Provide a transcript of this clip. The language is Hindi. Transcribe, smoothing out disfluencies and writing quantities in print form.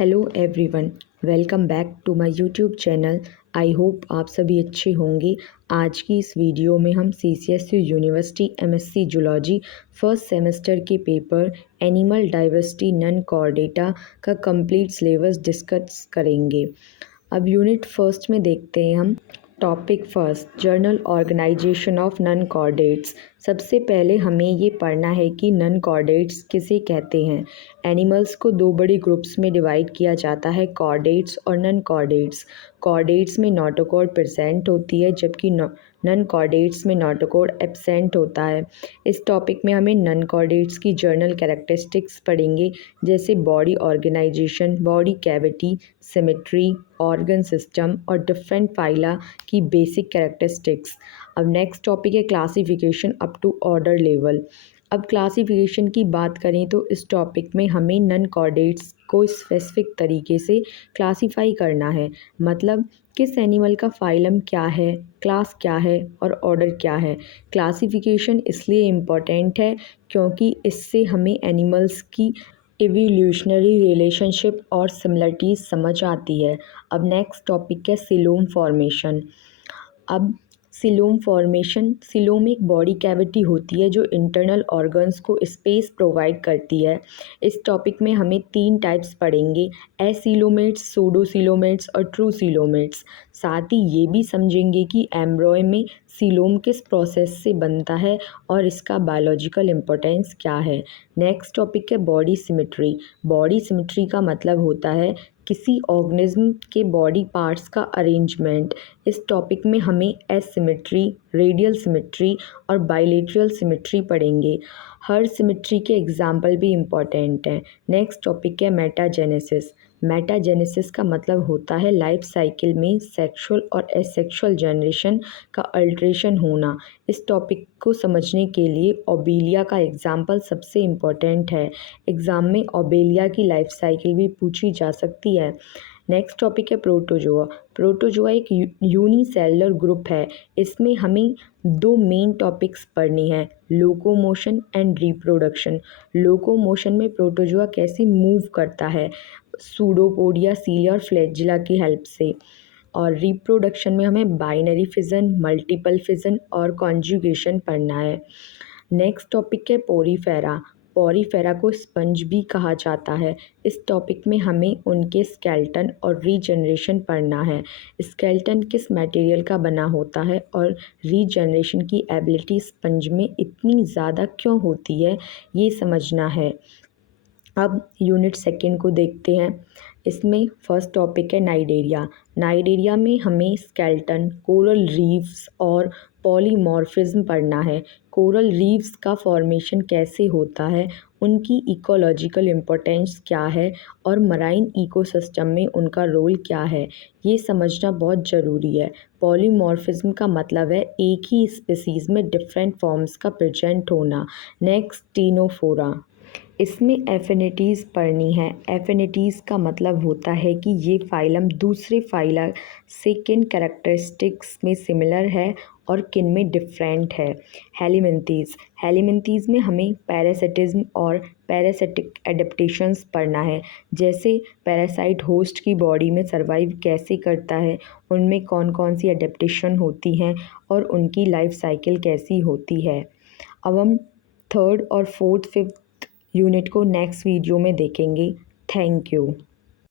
Hello everyone, welcome back to my YouTube channel. I hope आप सभी अच्छे होंगे। आज की इस वीडियो में हम CCSU university MSc zoology first semester के paper animal diversity non chordata का कंप्लीट सिलेबस डिस्कस करेंगे। अब यूनिट फर्स्ट में देखते हैं हम। Topic first, general organisation of non chordates. सबसे पहले हमें ये पढ़ना है कि नॉन कॉर्डेट्स किसे कहते हैं। एनिमल्स को दो बड़ी ग्रुप्स में डिवाइड किया जाता है, कॉर्डेट्स और नॉन कॉर्डेट्स। कॉर्डेट्स में नोटोकॉर्ड प्रेजेंट होती है जबकि नॉन कॉर्डेट्स में नोटोकॉर्ड एब्सेंट होता है। इस टॉपिक में हमें नॉन कॉर्डेट्स की जर्नल कैरेक्टरिस्टिक्स पढ़ेंगे, जैसे body organisation, body cavity, symmetry, organ system और डिफरेंट फाइला की बेसिक कैरेक्टरिस्टिक्स। अब नेक्स्ट टॉपिक है classification up to order level. अब क्लासिफिकेशन की बात करें तो इस टॉपिक में हमें नॉन कॉर्डेट्स को स्पेसिफिक तरीके से क्लासीफाई करना है, मतलब किस एनिमल का फाइलम क्या है, क्लास क्या है और ऑर्डर क्या है। क्लासिफिकेशन इसलिए इम्पॉर्टेंट है क्योंकि इससे हमें एनिमल्स की एवोल्यूशनरी रिलेशनशिप और सिमिलरिटीज समझ आती है। अब नेक्स्ट टॉपिक है सिलोम फॉर्मेशन। अब सिलोम एक बॉडी कैविटी होती है जो इंटरनल ऑर्गन्स को स्पेस प्रोवाइड करती है। इस टॉपिक में हमें 3 टाइप्स पढ़ेंगे, एसिलोमेट्स, सूडोसिलोमेट्स और ट्रू सिलोमेट्स। साथ ही ये भी समझेंगे कि एम्ब्रॉय में सिलोम किस प्रोसेस से बनता है और इसका बायोलॉजिकल इम्पोर्टेंस क्या है। नेक्स्ट टॉपिक है बॉडी सिमेट्री। बॉडी सिमेट्री का मतलब होता है किसी ऑर्गेनिज्म के बॉडी पार्ट्स का अरेंजमेंट। इस टॉपिक में हमें एसिमेट्री, रेडियल सिमेट्री और बाइलेटरल सिमेट्री पढ़ेंगे। हर सिमेट्री के एग्जाम्पल भी इम्पॉर्टेंट हैं। नेक्स्ट टॉपिक है मेटाजेनेसिस। मेटाजेनेसिस का मतलब होता है लाइफ साइकिल में सेक्सुअल और एसेक्सुअल जनरेशन का अल्ट्रेशन होना। इस टॉपिक को समझने के लिए ओबेलिया का एग्जाम्पल सबसे इम्पॉर्टेंट है। एग्ज़ाम में ओबेलिया की लाइफ साइकिल भी पूछी जा सकती है। नेक्स्ट टॉपिक है प्रोटोजोआ। प्रोटोजोआ एक यूनिसेलुलर ग्रुप है। इसमें हमें 2 मेन टॉपिक्स पढ़नी है, लोकोमोशन एंड रिप्रोडक्शन। लोकोमोशन में प्रोटोजोआ कैसे मूव करता है, सूडोपोडिया, सीलिया और फ्लैजिला की हेल्प से। और रिप्रोडक्शन में हमें बाइनरी फिजन, मल्टीपल फिजन और कॉन्जुगेशन पढ़ना है। नेक्स्ट टॉपिक है पोरीफेरा। पोरीफेरा को स्पंज भी कहा जाता है। इस टॉपिक में हमें उनके स्केलेटन और रीजनरेशन पढ़ना है। स्केलेटन किस मटेरियल का बना होता है और रीजनरेशन की एबिलिटी स्पंज में इतनी ज़्यादा क्यों होती है, ये समझना है। अब यूनिट सेकंड को देखते हैं। इसमें फर्स्ट टॉपिक है नाइडेरिया। नाइडेरिया में हमें स्केलेटन, कोरल रीफ्स और पॉलीमॉर्फिज्म पढ़ना है। कोरल रीफ्स का फॉर्मेशन कैसे होता है, उनकी इकोलॉजिकल इम्पोर्टेंस क्या है और मराइन इकोसिस्टम में उनका रोल क्या है, ये समझना बहुत ज़रूरी है। पॉलीमॉर्फिज्म का मतलब है एक ही स्पीसीज़ में डिफरेंट फॉर्म्स का प्रेजेंट होना। Next Ctenophora. इसमें एफिनिटीज़ पढ़नी है। एफिनिटीज़ का मतलब होता है कि ये फाइलम दूसरे फाइला से किन कैरेक्टरिस्टिक्स में सिमिलर है और किन में डिफरेंट है। हेलिमिंथीज़। हेलिमिंथीज़ में हमें पैरासिटिज्म और पैरासिटिक एडेप्टेशंस पढ़ना है, जैसे पैरासाइट होस्ट की बॉडी में सर्वाइव कैसे करता है, उनमें कौन कौन सी एडेप्टेशन होती हैं और उनकी लाइफ साइकिल कैसी होती है। अब हम थर्ड और फोर्थ फिफ्थ यूनिट को नेक्स्ट वीडियो में देखेंगे। Thank you.